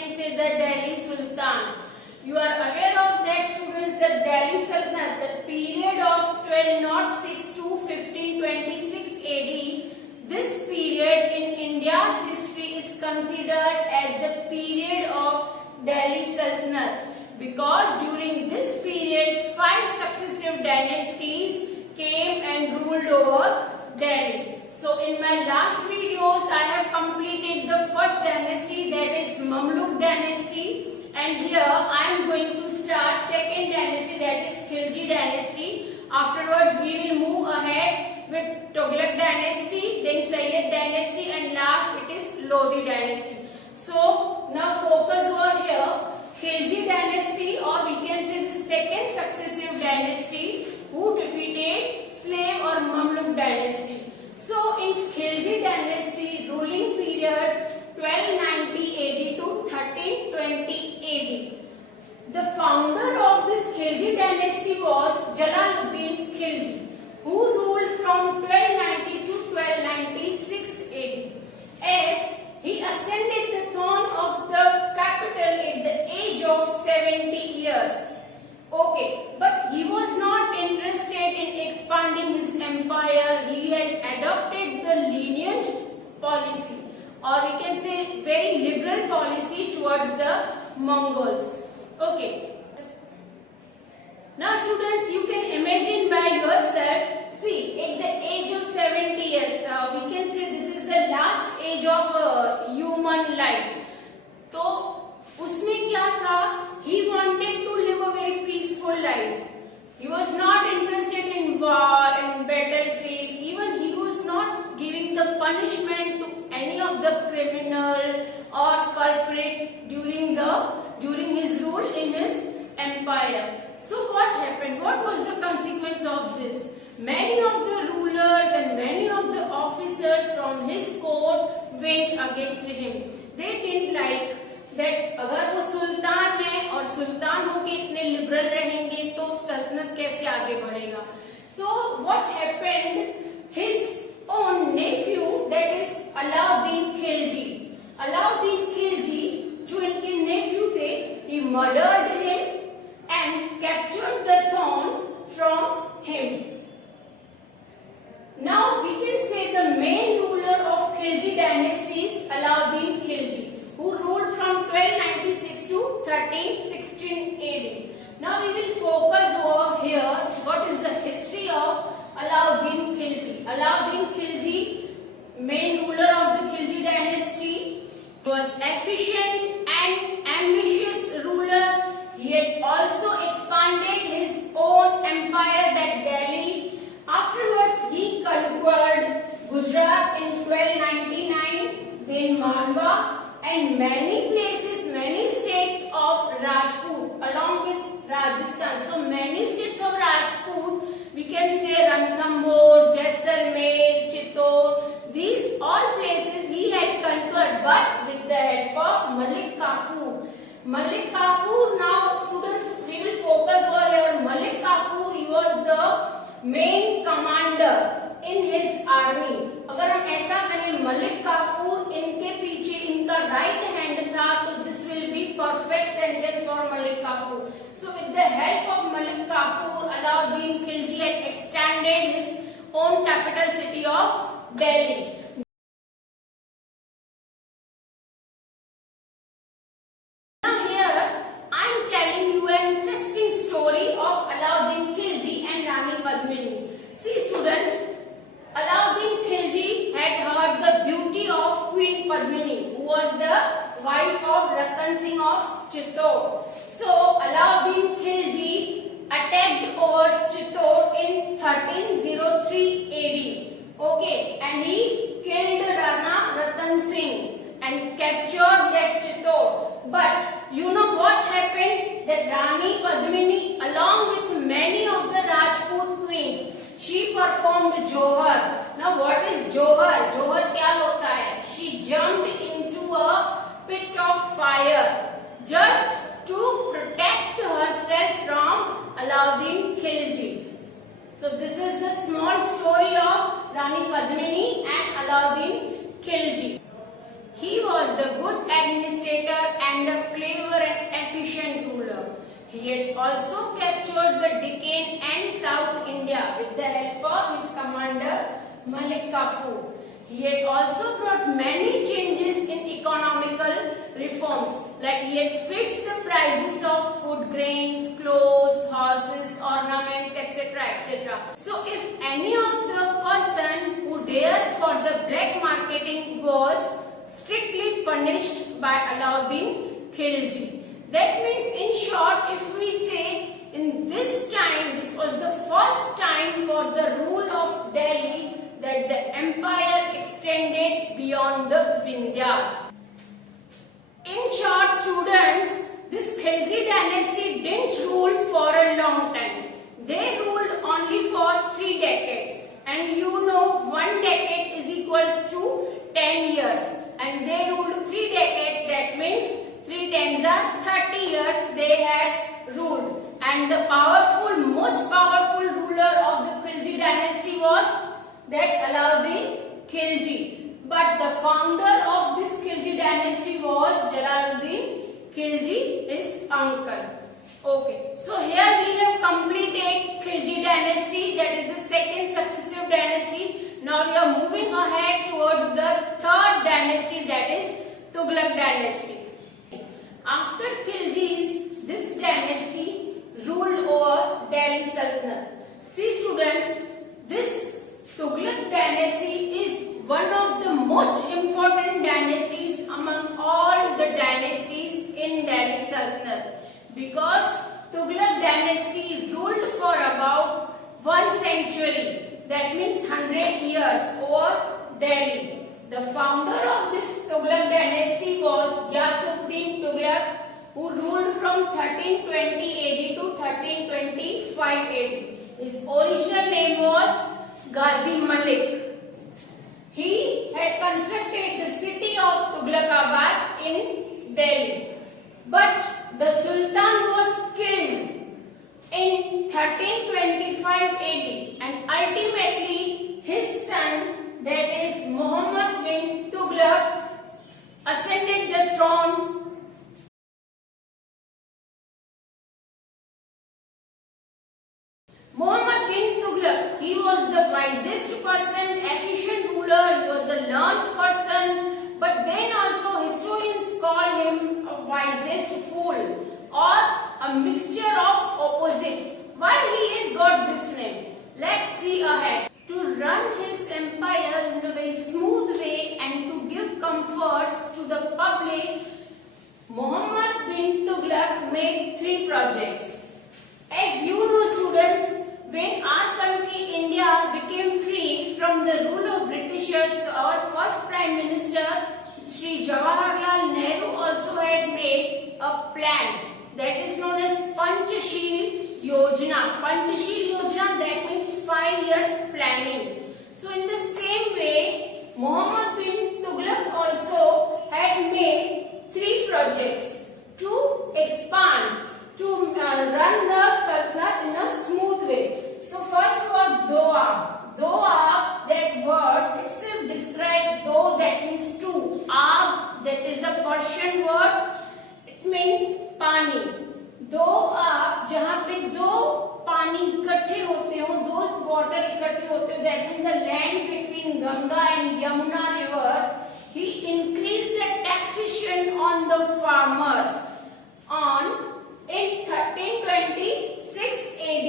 can say the Delhi Sultan. You are aware of that, students, the Delhi Sultanate, the period of 1206 to 1526 AD. This period in India's history is considered as the period of Delhi Sultanate because during this period 5 successive dynasties came and ruled over Delhi. So in my last videos I have completed the first dynasty, that is Mamluk dynasty, and here I am going to start second dynasty, that is Khilji dynasty. Afterwards we will move ahead with Tughlaq dynasty, then Sayyid dynasty, and last it is Lodi dynasty. So now focus over here, Khilji dynasty, or we can say the second successive dynasty who defeated slave or Mamluk dynasty. So in Khilji dynasty ruling period 1290 AD to 1320 AD. The founder of this Khilji dynasty was Jalaluddin Khilji, who ruled from 1290 to 1296 AD. As he ascended the throne of the capital at the age of 70 years. Okay, but he was not interested in expanding his empire. He had adopted the lenient policy, or we can say very liberal policy towards the Mongols. Okay. Now students, you can imagine by yourself, see at the age of 70 years, we can say this is the last age of human life. तो उसमें क्या था? He wanted to live a very peaceful life. He was not interested in war and battlefield. Even he was not giving the punishment to any of the criminal or culprit during his rule in his empire. So what happened? What was the consequence of this? Many of the rulers and many of the officers from his court went against him. They didn't like that अगर वो सुल्तान है और सुल्तान होके इतने liberal रहेंगे तो सल्तनत कैसे आगे बढ़ेगा. So what happened? His own nephew, that is Alauddin Khilji. Alauddin Khilji, जो इनके nephew थे, he murdered him and captured the throne from him. Now we can say the main ruler of Khilji dynasty is Alauddin Khilji, who ruled from 1296 to 1316 AD. Now we will focus over here what is the history of Alauddin Khilji. Alauddin Khilji, main ruler of the Khilji dynasty, was efficient and ambitious ruler. He had also expanded his own empire, that Delhi. Afterwards he conquered Gujarat in 1299, then Malwa, and many places, many states of Rajput along with Rajasthan. So many states of Rajput, we can say Ranthambore, Jaisalmer, Chittor, these all places he had conquered, but with the help of Malik Kafur. Malik Kafur, now students, we will focus over here. Malik Kafur, he was the main commander in his army. अगर हम ऐसा कहें मलिक काफूर इनके पीछे इनका right hand था, तो this will be perfect sentence for Malik Kafur. So with the help of Malik Kafur, Alauddin Khilji had extended his own capital city of Delhi. Now here I am telling you an interesting story of Alauddin Khilji and Rani Padmini. See students, Alauddin Khilji had heard the beauty of Queen Padmini, who was the wife of Ratan Singh of Chittor. So Alauddin Khilji attacked over Chittor in 1303 AD. Okay, and he killed Rana Ratan Singh and captured that Chittor. But you know what happened? That Rani Padmini, along with many of the Rajput queens, she performed Johar. Now what is Johar? Johar क्या होता है? She jumped into a pit of fire just to protect herself from Alauddin Khilji. So this is the small story of Rani Padmini and Alauddin Khilji. He was the good administrator and the South India with the help of his commander Malik Kafur. He had also brought many changes in economical reforms, like he had fixed the prices of food grains, clothes, horses, ornaments, etc. etc. So if any of the person who dared for the black marketing was strictly punished by Alauddin Khilji. That means, in short, if we say in this time, this was the first time for the rule of Delhi that the empire extended beyond the Vindhyas. In short, students, this Khilji dynasty didn't rule for a long time. They ruled only for 3 decades. And you know, 1 decade is equals to 10 years. And they ruled 3 decades, that means 3 times are 30 years they had ruled. And the most powerful ruler of the Khilji dynasty was that Alauddin Khilji. But the founder of this Khilji dynasty was Jalaluddin Khilji, his uncle. Okay, so here we have completed Khilji dynasty, that is the second successive dynasty. Now we are moving ahead towards the third dynasty, that is Tughlaq dynasty. After Khiljis, this dynasty ruled over Delhi Sultanate. See students, this Tughlaq dynasty is one of the most important dynasties among all the dynasties in Delhi Sultanate, because Tughlaq dynasty ruled for about 1 century, that means 100 years over Delhi. The founder of this Tughlaq dynasty was Ghiyasuddin Tughlaq, who ruled from 1320 AD to 1325 AD. His original name was Ghazi Malik. He had constructed the city of Tughlaqabad in Delhi. But the Sultan was killed in 1325 AD, and ultimately his son, that is Muhammad bin Tughlaq, ascended the throne. Muhammad bin Tughlaq, he was the wisest person, efficient ruler, he was a learned person, but then also historians call him a wisest fool or a mixture of opposites. Why he had got this name? Let's see ahead. To run his empire in a very smooth way and to give comforts to the public, Muhammad bin Tughlaq made 3 projects. As you know students, when our country India became free from the rule of Britishers, our first Prime Minister Shri Jawaharlal Nehru also had made a plan that is known as Panchashil Yojana. Panchashil Yojana, that means 5 years planning. So in the same way, Muhammad bin Tughlaq also had made 3 projects to expand, to run the Sultanate in a smooth way. So first was Doab. Doab, that word itself describes do, that means two. Ab, that is the Persian word, it means पानी. दो आप जहाँ पे दो पानी इकट्ठे होते हो, दो वाटर इकट्ठे होते हो, that means the land between Ganga and Yamuna river, he increased the taxation on the farmers in 1326 AD.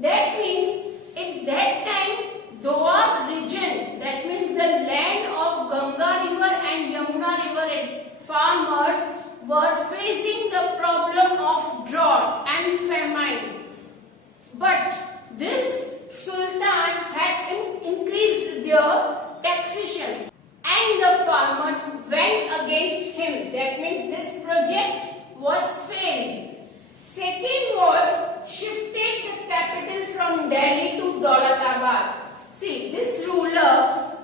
That means at that time Doab region, that means the land of Ganga river and Yamuna river, farmers were facing the problem of drought and famine. But this Sultan had increased their taxation and the farmers went against him. That means this project was failed. Second was shifted the capital from Delhi to Daulatabad. See, this ruler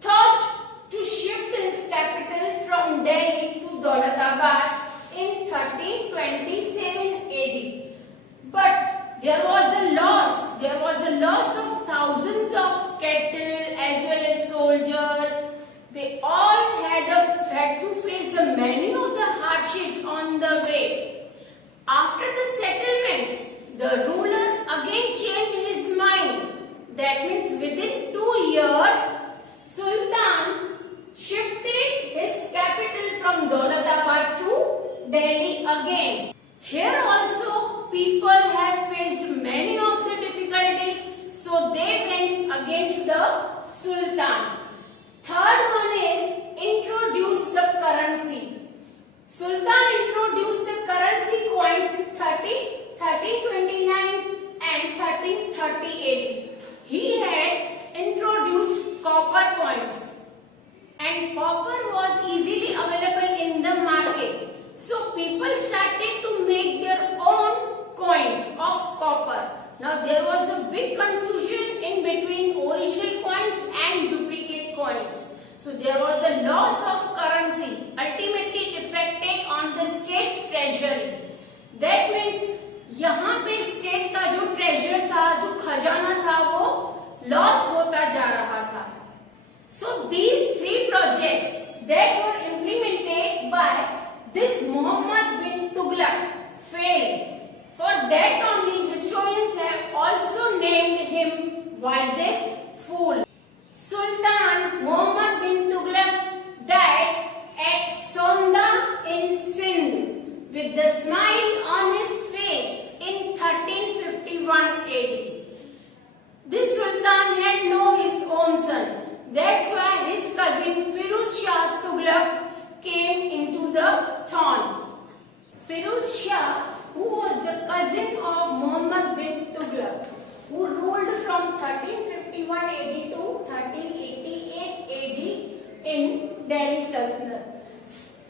thought to shift his capital from Delhi to Daulatabad in 1327 AD. But there was a loss. There was a loss of thousands of cattle as well as soldiers. They all had to face the many of the hardships on the way. After the settlement, the ruler again changed his mind. That means within 2 years, Sultan shifted his capital from Daulatabad to Delhi again. Here also people have faced many of the difficulties, so they went against the Sultan. Third one is introduce the currency. Sultan introduced the currency coins in 1329 and 1330 AD. He had introduced copper coins, and copper was easily available in the market. So people started to make their own coins of copper. Now there was a big confusion in between original coins and duplicate coins. So there was the loss of currency. Ultimately it affected on the state's treasury. That means यहाँ पे state का जो treasure था, जो खजाना था, वो loss होता जा रहा था. So these three projects that were implemented by this Muhammad bin Tughlaq failed. For that only historians have also named him wisest fool. Sultan Muhammad bin Tughlaq died at Sonda in Sindh with the smile on his face in 1351 AD. This Sultan had no his own son. That's why his cousin Firuz Shah Tughlaq came into the throne. Firuz Shah, who was the cousin of Muhammad bin Tughlaq, who ruled from 1351 AD to 1388 AD in Delhi Sultanate.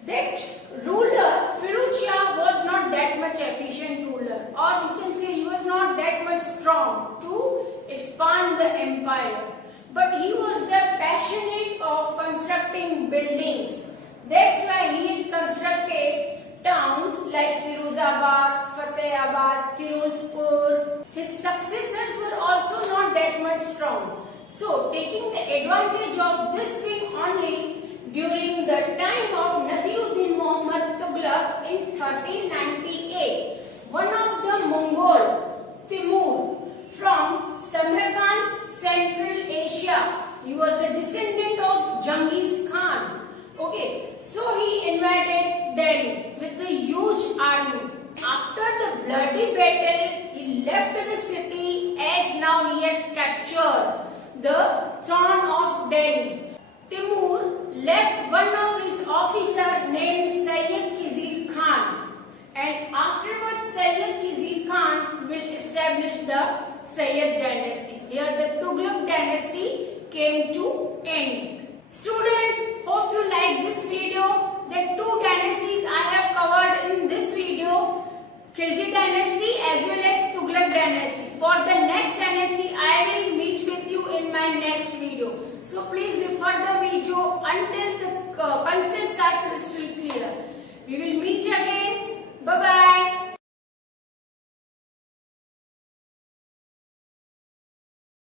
That ruler, Firuz Shah, was not that much efficient ruler, or we can say he was not that much strong to expand the empire. But he was the passionate of constructing buildings. That's why he constructed towns like Firuzabad, Fatehabad, Firozpur. His successors were also not that much strong. So taking the advantage of this thing only, during the time of Nasiruddin Muhammad Tughlaq in 1398, one of the Mongol, Timur, from Samarkand, Central Asia. He was the descendant of Genghis Khan. Okay, so he invaded Delhi with a huge army. After the bloody battle, he left the city as now he had captured the throne of Delhi. Timur left one of his officers named Sayyid Khizr Khan, and afterwards Sayyid Khizr Khan will establish the Sayyid dynasty. Here the Tughlaq dynasty came to end. Students, hope you like this video. The two dynasties I have covered in this video, Khilji dynasty as well as Tughlaq dynasty. For the next dynasty, I will meet with you in my next video. So please refer the video until the concepts are crystal clear. We will meet again. Bye bye.